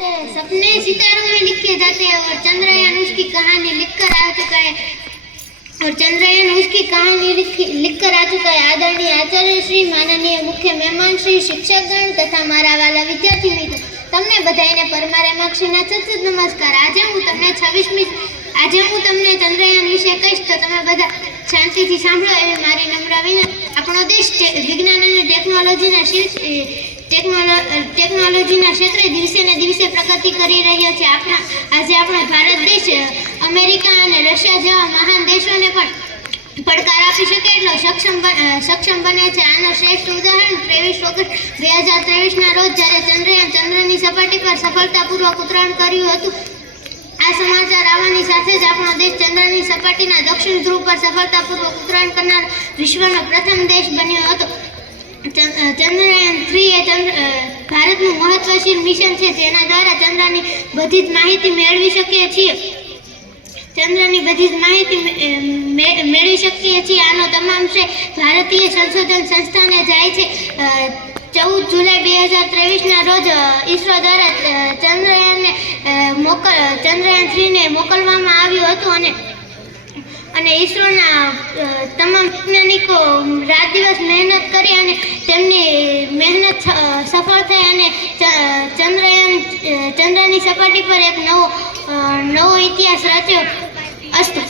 सपने सितारों में लिखे जाते हैं और चंद्रयान उसकी कहानी लिखकर आ चुका है लिखकर आ चुका है। आदरणीय आचार्य श्री, माननीय मुख्य मेहमान श्री, शिक्षकगण तथा मारा वाला विद्यार्थी मित्र, તમને બધાને પરમારે માક્ષીના સતત નમસ્કાર। આજે હું તમને ચંદ્રયાન વિશે કહીશ તો તમે બધા શાંતિથી સાંભળો એવી મારી નમ્ર વિનંતી। આપણો દેશ વિજ્ઞાન અને ટેકનોલોજીના ક્ષેત્રે દિવસે ને દિવસે પ્રગતિ કરી રહ્યો છે। આજે આપણો ભારત દેશ અમેરિકા અને રશિયા જેવા મહાન દેશોને પણ પડકાર આપી શકે એટલો સક્ષમ બને છે। આનો શ્રેષ્ઠ ઉદાહરણ 23 ઓગસ્ટ 2023ના રોજ જ્યારે ચંદ્રયાન ચંદ્રની સપાટી પર સફળતાપૂર્વક ઉતરાણ કર્યું હતું। આ સમાચાર આવવાની સાથે જ આપણો દેશ ચંદ્રની સપાટીના દક્ષિણ ધ્રુવ પર સફળતાપૂર્વક ઉતરાણ કરનાર વિશ્વનો પ્રથમ દેશ બન્યો હતો। ચંદ્રયાન 3 એ ભારતનું મહત્વશીલ મિશન છે, જેના દ્વારા ચંદ્રની બધી જ માહિતી મેળવી શકીએ છીએ। મેળવી શકીએ છીએ। આનો તમામ શ્રેય ભારતીય સંશોધન સંસ્થાને જાય છે। 14 જુલાઈ 2023ના રોજ ઈસરો દ્વારા ચંદ્રયાન 3ને મોકલવામાં આવ્યું હતું અને ઈસરોના તમામ વૈજ્ઞાનિકો રાત દિવસ મહેનત કરી અને તેમની મહેનત સફળ થઈ અને ચંદ્રની સપાટી પર એક નવો ઇતિહાસ રચ્યો। અસ્તુ।